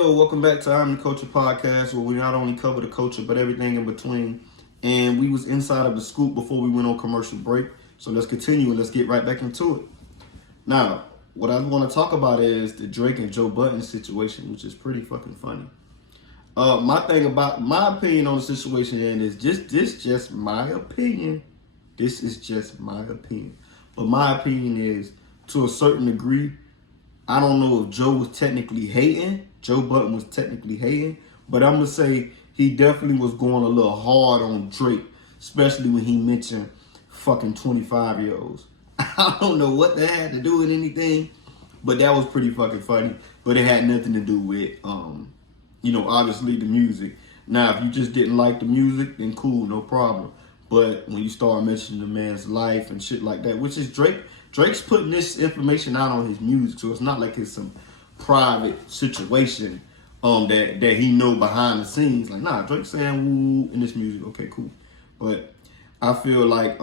Yo, welcome back to Iamtheculturepodcast, where we not only cover the culture but everything in between. And we was inside of the scoop before we went on commercial break. So let's continue and let's get right back into it. Now, what I want to talk about is the Drake and Joe Budden situation, which is pretty fucking funny. My opinion on the situation is just my opinion. This is just my opinion. But my opinion is, to a certain degree, I don't know if Joe Budden was technically hating, but I'm going to say he definitely was going a little hard on Drake, especially when he mentioned fucking 25-year-olds. I don't know what that had to do with anything, but that was pretty fucking funny. But it had nothing to do with, obviously the music. Now, if you just didn't like the music, then cool, no problem. But when you start mentioning the man's life and shit like that, which is Drake's putting this information out on his music, so it's not like it's some private situation that he know behind the scenes. Like, nah, Drake's saying woo in this music. Okay, cool. But I feel like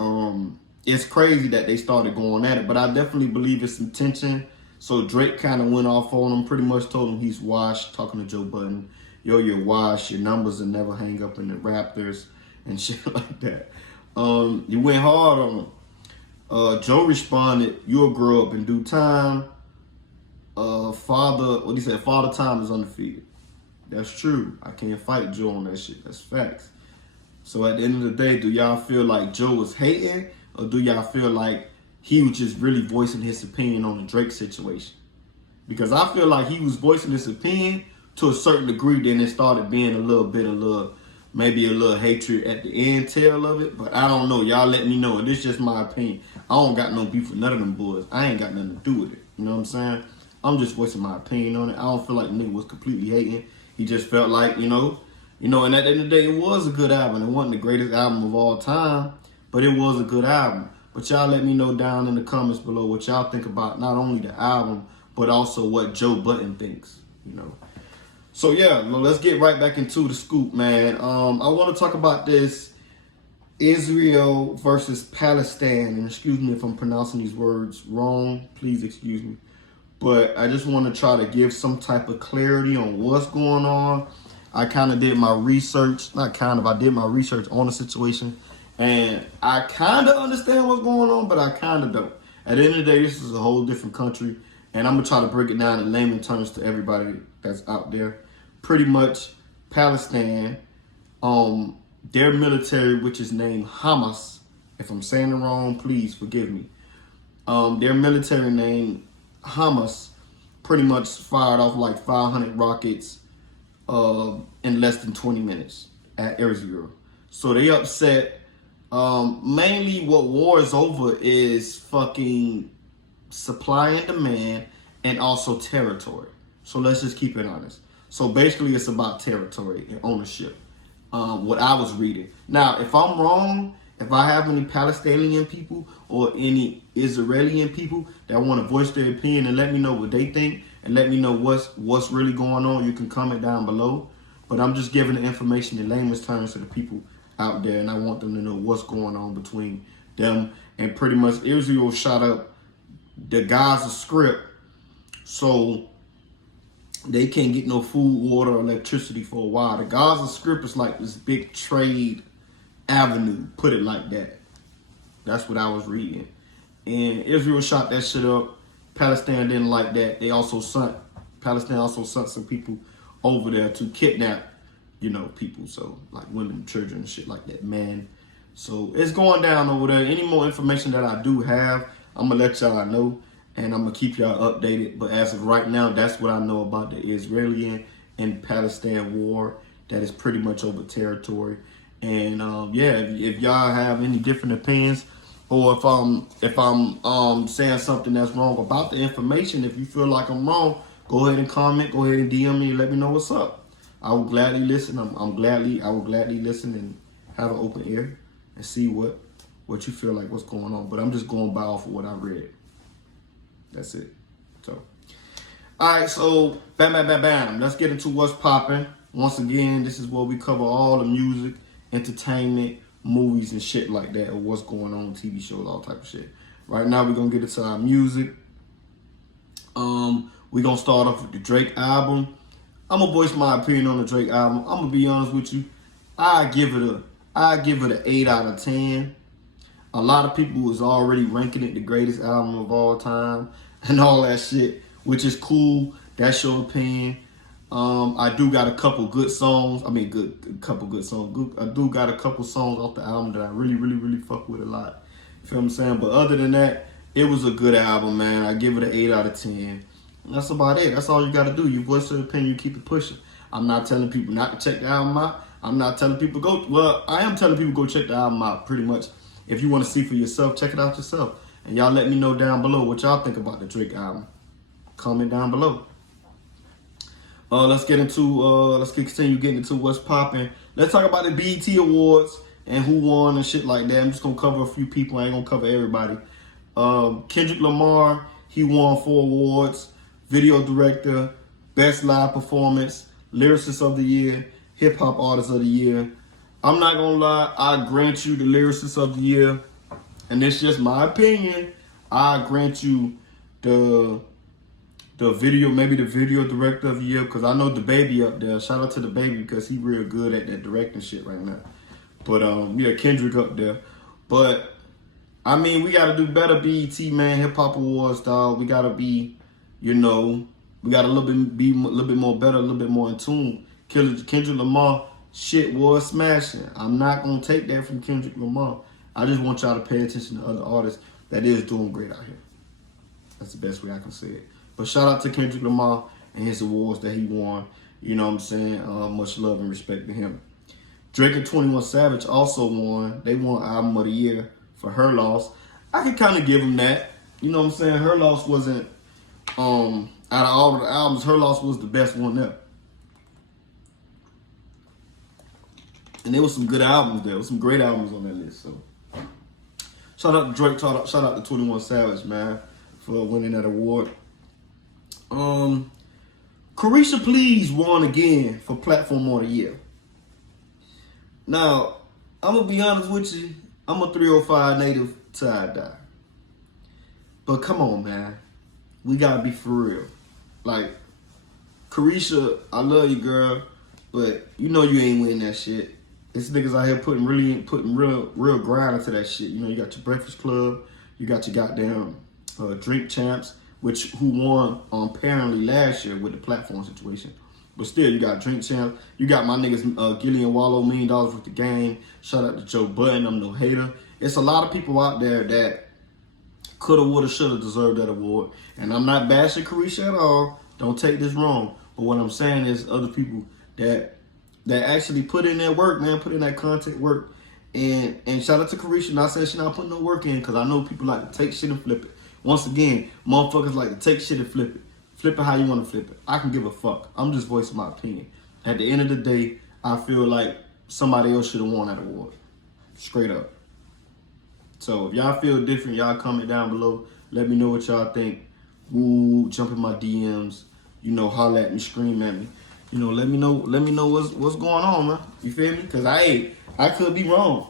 it's crazy that they started going at it, but I definitely believe it's some tension. So Drake kind of went off on him, pretty much told him he's washed, talking to Joe Budden. Yo, you're washed. Your numbers will never hang up in the Raptors and shit like that. You went hard on him. Joe responded, "You'll grow up in due time. Father time is undefeated." That's true. I can't fight Joe on that shit. That's facts. So at the end of the day, do y'all feel like Joe was hating, or do y'all feel like he was just really voicing his opinion on the Drake situation? Because I feel like he was voicing his opinion to a certain degree, then it started being maybe a little hatred at the end tail of it. But I don't know. Y'all let me know. This is just my opinion. I don't got no beef with none of them boys. I ain't got nothing to do with it. You know what I'm saying? I'm just voicing my opinion on it. I don't feel like the nigga was completely hating. He just felt like, and at the end of the day, it was a good album. It wasn't the greatest album of all time, but it was a good album. But y'all let me know down in the comments below what y'all think about not only the album, but also what Joe Budden thinks, So yeah, let's get right back into the scoop, man. I want to talk about this Israel versus Palestine. And excuse me if I'm pronouncing these words wrong. Please excuse me. But I just want to try to give some type of clarity on what's going on. I kind of did my research. I did my research on the situation. And I kind of understand what's going on, but I kind of don't. At the end of the day, this is a whole different country. And I'm going to try to break it down in layman terms to everybody that's out there. Pretty much, Palestine, their military, which is named Hamas. If I'm saying it wrong, please forgive me. Their military name Hamas pretty much fired off like 500 rockets in less than 20 minutes at Israel. So they upset. Mainly what war is over is fucking supply and demand and also territory. So let's just keep it honest. So basically it's about territory and ownership. What I was reading. Now, if I'm wrong, if I have any Palestinian people or any Israeli people that want to voice their opinion and let me know what they think and let me know what's really going on, you can comment down below. But I'm just giving the information in layman's terms to the people out there, and I want them to know what's going on between them. And pretty much Israel shot up the Gaza Strip, so they can't get no food, water, or electricity for a while. The Gaza Strip is like this big trade avenue, put it like that. That's what I was reading. And Israel shot that shit up. Palestine didn't like that. Palestine also sent some people over there to kidnap, people. So like women, children, and shit like that, man. So it's going down over there. Any more information that I do have, I'm gonna let y'all know. And I'm going to keep y'all updated. But as of right now, that's what I know about the Israeli and Palestine war. That is pretty much over territory. And if y'all have any different opinions, or if I'm saying something that's wrong about the information, if you feel like I'm wrong, go ahead and comment. Go ahead and DM me and let me know what's up. I will gladly listen. I will gladly listen and have an open ear and see what you feel like what's going on. But I'm just going by off of what I read. That's it. So, all right. So, bam. Let's get into what's popping. Once again, this is where we cover all the music, entertainment, movies, and shit like that, or what's going on, TV shows, all type of shit. Right now, we're gonna get into our music. We're gonna start off with the Drake album. I'm gonna voice my opinion on the Drake album. I'm gonna be honest with you. I give it an 8 out of 10. A lot of people was already ranking it the greatest album of all time and all that shit, which is cool. That's your opinion. I do got a couple good songs. I do got a couple songs off the album that I really, really, really fuck with a lot. You feel what I'm saying? But other than that, it was a good album, man. I give it an 8 out of 10. That's about it. That's all you got to do. You voice your opinion, you keep it pushing. I'm not telling people not to check the album out. I'm not telling people I am telling people go check the album out pretty much. If you want to see for yourself, check it out yourself. And y'all let me know down below what y'all think about the Drake album. Comment down below. Let's continue getting into what's popping. Let's talk about the BET Awards and who won and shit like that. I'm just going to cover a few people. I ain't going to cover everybody. Kendrick Lamar, he won 4 awards. Video Director, Best Live Performance, Lyricist of the Year, Hip Hop Artist of the Year. I'm not gonna lie, I grant you the Lyricist of the Year, and it's just my opinion. I grant you the video, maybe the Video Director of the Year, because I know the baby up there. Shout out to the baby because he real good at that directing shit right now. But yeah, Kendrick up there. But I mean, we gotta do better, BET, man. Hip Hop Awards, dog. We gotta be. We got a little bit more better, a little bit more in tune. Kendrick Lamar, shit was smashing. I'm not gonna take that from Kendrick Lamar. I just want y'all to pay attention to other artists that is doing great out here. That's the best way I can say it. But shout out to Kendrick Lamar and his awards that he won. You know what I'm saying? Much love and respect to him. Drake and 21 Savage also won. They won Album of the Year for Her Loss. I can kind of give them that. You know what I'm saying? Her Loss wasn't. Out of all of the albums, Her Loss was the best one there. And there was some good albums there. There was some great albums on that list. So shout out to Drake, shout out to 21 Savage, man, for winning that award. Carisha Please won again for Platform of the Year. Now, I'm gonna be honest with you, I'm a 305 native till I die. But come on, man. We gotta be for real. Like, Carisha, I love you, girl, but you know you ain't winning that shit. This niggas out here putting real grind into that shit. You know, you got your Breakfast Club, you got your goddamn Drink Champs, who won apparently last year with the platform situation. But still, you got Drink Champs. You got my niggas Gillian Wallow, $1 million with the game. Shout out to Joe Budden, I'm no hater. It's a lot of people out there that coulda, woulda, shoulda deserved that award. And I'm not bashing Carisha at all. Don't take this wrong. But what I'm saying is other people that actually put in their work, man, put in that content work. And shout out to Carisha. Not saying she not putting no work in, because I know people like to take shit and flip it. Once again, motherfuckers like to take shit and flip it. Flip it how you want to flip it. I can give a fuck. I'm just voicing my opinion. At the end of the day, I feel like somebody else should have won that award. Straight up. So if y'all feel different, y'all comment down below. Let me know what y'all think. Ooh, jump in my DMs. You know, holler at me, scream at me. You know, let me know what's going on, man. You feel me? Cause I could be wrong.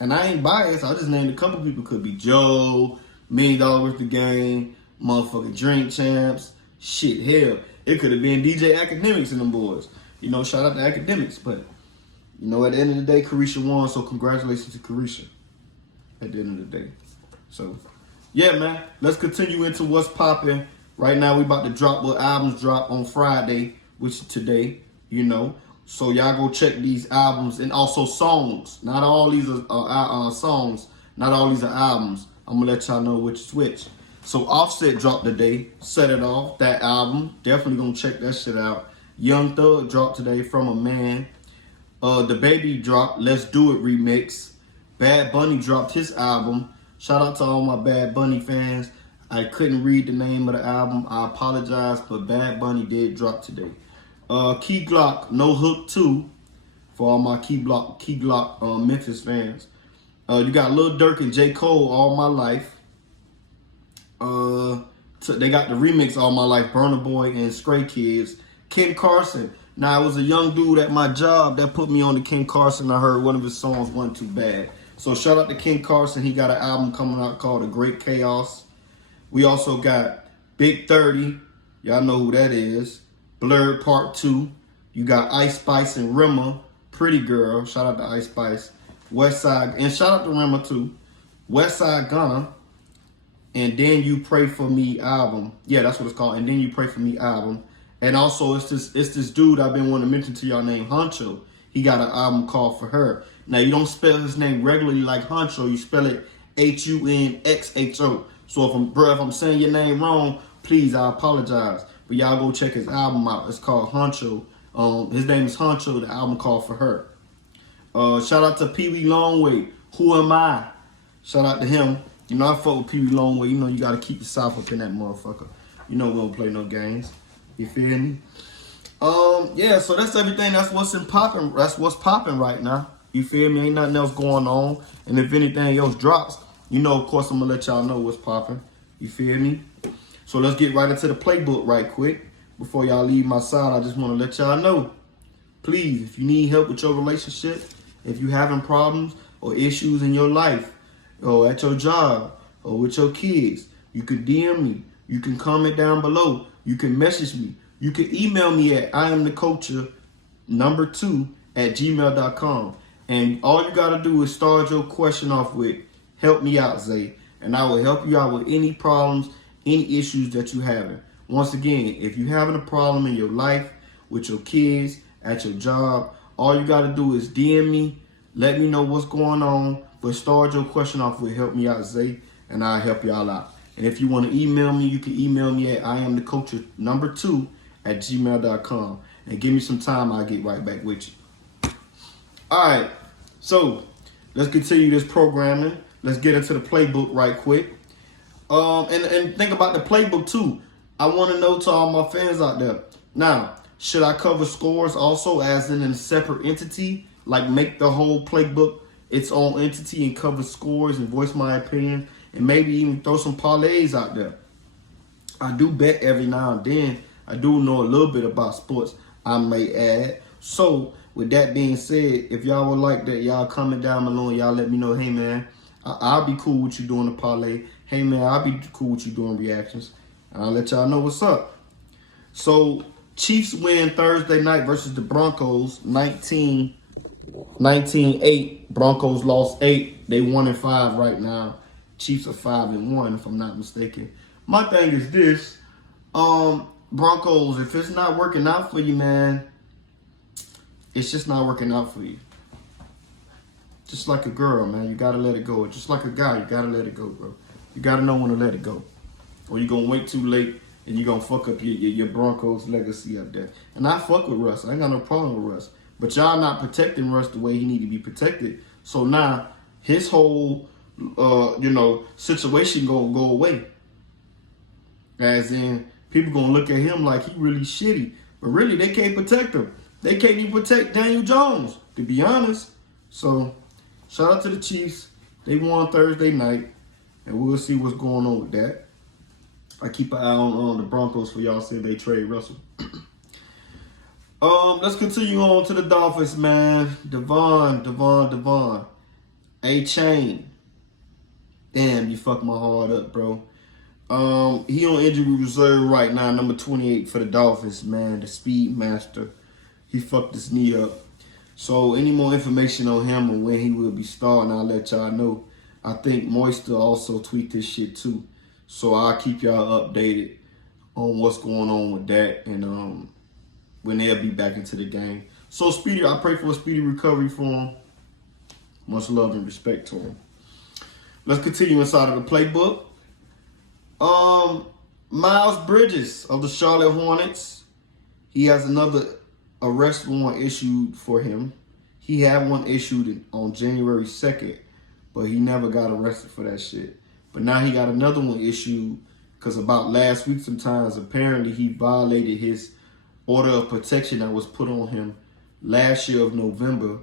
And I ain't biased. I just named a couple people. Could be Joe, $1 million worth of game, motherfucking Drink Champs. Shit, hell. It could have been DJ Academics and them boys. You know, shout out to Academics. But, you know, at the end of the day, Carisha won. So congratulations to Carisha. At the end of the day. So, yeah, man. Let's continue into what's popping. Right now, we about to drop what albums drop on Friday, which is today, you know. So, y'all go check these albums and also songs. Not all these are songs. Not all these are albums. I'm going to let y'all know which is which. So, Offset dropped today. Set It Off. That album. Definitely going to check that shit out. Young Thug dropped today, From a Man. The Baby dropped Let's Do It remix. Bad Bunny dropped his album. Shout out to all my Bad Bunny fans. I couldn't read the name of the album. I apologize, but Bad Bunny did drop today. Key Glock, No Hook 2, for all my Key Glock Memphis fans. You got Lil Durk and J. Cole, All My Life. They got the remix, All My Life, Burna Boy and Stray Kids. Ken Carson. Now, it was a young dude at my job that put me on to Ken Carson. I heard one of his songs wasn't too bad. So shout out to Ken Carson. He got an album coming out called The Great Chaos. We also got Big 30. Y'all know who that is. Blurred Part 2. You got Ice Spice and Rimmer, Pretty Girl. Shout out to Ice Spice. Westside, and shout out to Rimmer too. Westside Gunna. And Then You Pray For Me album. Yeah, that's what it's called. And Then You Pray For Me album. And also, it's this dude I've been wanting to mention to y'all named Huncho. He got an album called For Her. Now, you don't spell his name regularly like Huncho. You spell it Hunxho. So if I'm saying your name wrong, please, I apologize. But y'all go check his album out. It's called Huncho. His name is Huncho. The album called For Her. Shout out to Pee Wee Longway. Who Am I? Shout out to him. You know, I fuck with Pee Wee Longway. You know, you got to keep the South up in that motherfucker. You know we don't play no games. You feel me? Yeah, so that's everything. That's what's popping right now. You feel me? Ain't nothing else going on. And if anything else drops, you know, of course, I'm going to let y'all know what's popping. You feel me? So let's get right into the playbook right quick. Before y'all leave my side, I just want to let y'all know. Please, if you need help with your relationship, if you having problems or issues in your life, or at your job, or with your kids, you can DM me. You can comment down below. You can message me. You can email me at Iamtheculture2@gmail.com. And all you got to do is start your question off with, help me out, Zay. And I will help you out with any problems, any issues that you having. Once again, if you having a problem in your life, with your kids, at your job, all you got to do is DM me. Let me know what's going on. But start your question off with, help me out, Zay. And I'll help y'all out. And if you want to email me, you can email me at Iamtheculture2@gmail.com. And give me some time, I'll get right back with you. Alright, so let's continue this programming. Let's get into the playbook right quick. And think about the playbook too. I want to know to all my fans out there. Now, should I cover scores also as in a separate entity? Like make the whole playbook its own entity and cover scores and voice my opinion? And maybe even throw some parlays out there. I do bet every now and then. I do know a little bit about sports, I may add. So, with that being said, if y'all would like that, y'all comment down below and y'all let me know, hey man, I'll be cool with you doing the parlay. Hey man, I'll be cool with you doing reactions. And I'll let y'all know what's up. So, Chiefs win Thursday night versus the Broncos, 19-8. Broncos lost 8. They 1-5 right now. Chiefs are 5-1, if I'm not mistaken. My thing is this, Broncos, if it's not working out for you, man, it's just not working out for you. Just like a girl, man, you gotta let it go. Just like a guy, you gotta let it go, bro. You gotta know when to let it go. Or you're gonna wait too late and you're gonna fuck up your Broncos legacy up there. And I fuck with Russ. I ain't got no problem with Russ. But y'all not protecting Russ the way he need to be protected. So now his whole situation gonna go away. As in, people gonna look at him like he really shitty. But really, they can't protect him. They can't even protect Daniel Jones, to be honest. So, shout out to the Chiefs. They won Thursday night. And we'll see what's going on with that. I keep an eye on the Broncos for y'all say they trade Russell. Let's continue on to the Dolphins, man. Devon. A-Chain. Damn, you fucked my heart up, bro. He on injury reserve right now, number 28 for the Dolphins, man. The Speed Master. He fucked his knee up. So any more information on him and when he will be starting, I'll let y'all know. I think Moisture also tweet this shit too. So I'll keep y'all updated on what's going on with that and when they'll be back into the game. So Speedy, I pray for a speedy recovery for him. Much love and respect to him. Let's continue inside of the playbook. Miles Bridges of the Charlotte Hornets. He has another arrest warrant issued for him. He had one issued on January 2nd, but he never got arrested for that shit. But now he got another one issued because about last week sometimes, apparently he violated his order of protection that was put on him last year of November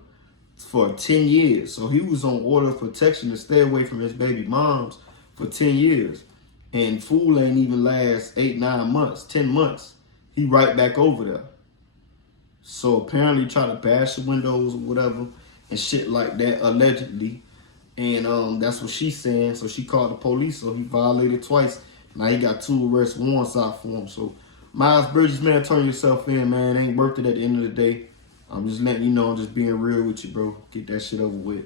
for 10 years. So he was on order of protection to stay away from his baby moms for 10 years. And fool ain't even last 8, 9 months, 10 months. He right back over there. So apparently tried to bash the windows or whatever and shit like that, allegedly. And that's what she's saying. So she called the police. So he violated twice. Now he got 2 arrest warrants out for him. So Miles Bridges, man, turn yourself in, man. It ain't worth it at the end of the day. I'm just letting you know, I'm just being real with you, bro. Get that shit over with.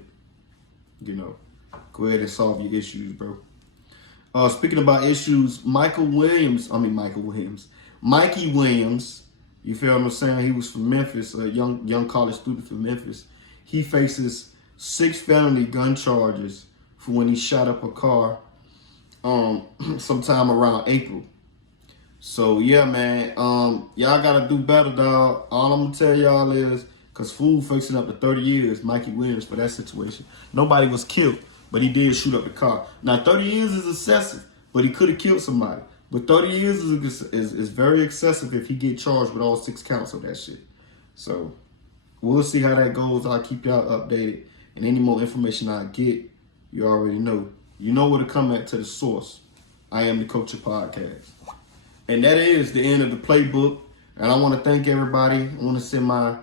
You know, go ahead and solve your issues, bro. Speaking about issues, Mikey Williams, you feel what I'm saying? He was from Memphis, a young college student from Memphis. He faces 6 felony gun charges for when he shot up a car sometime around April. So yeah, man, y'all gotta do better, dog. All I'm gonna tell y'all is, cause fool facing up to 30 years, Mikey Williams, for that situation. Nobody was killed, but he did shoot up the car. Now 30 years is excessive, but he could have killed somebody. But 30 years is very excessive if he get charged with all 6 counts of that shit. So we'll see how that goes. I'll keep y'all updated, and any more information I get, you already know. You know where to come at, to the source. Iamtheculturepodcast. And that is the end of the playbook. And I want to thank everybody. I want to send my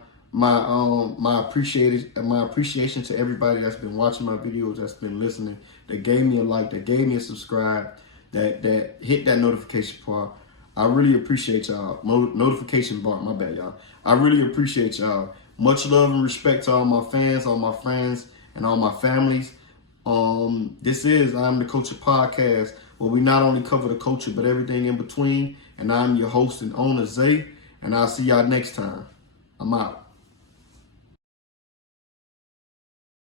appreciation to everybody that's been watching my videos, that's been listening, that gave me a like, that gave me a subscribe, that hit that notification bar. I really appreciate y'all. Notification bar, my bad, y'all. I really appreciate y'all. Much love and respect to all my fans, all my friends, and all my families. This is I'm the Culture Podcast, where we not only cover the culture, but everything in between. And I'm your host and owner, Zay. And I'll see y'all next time. I'm out.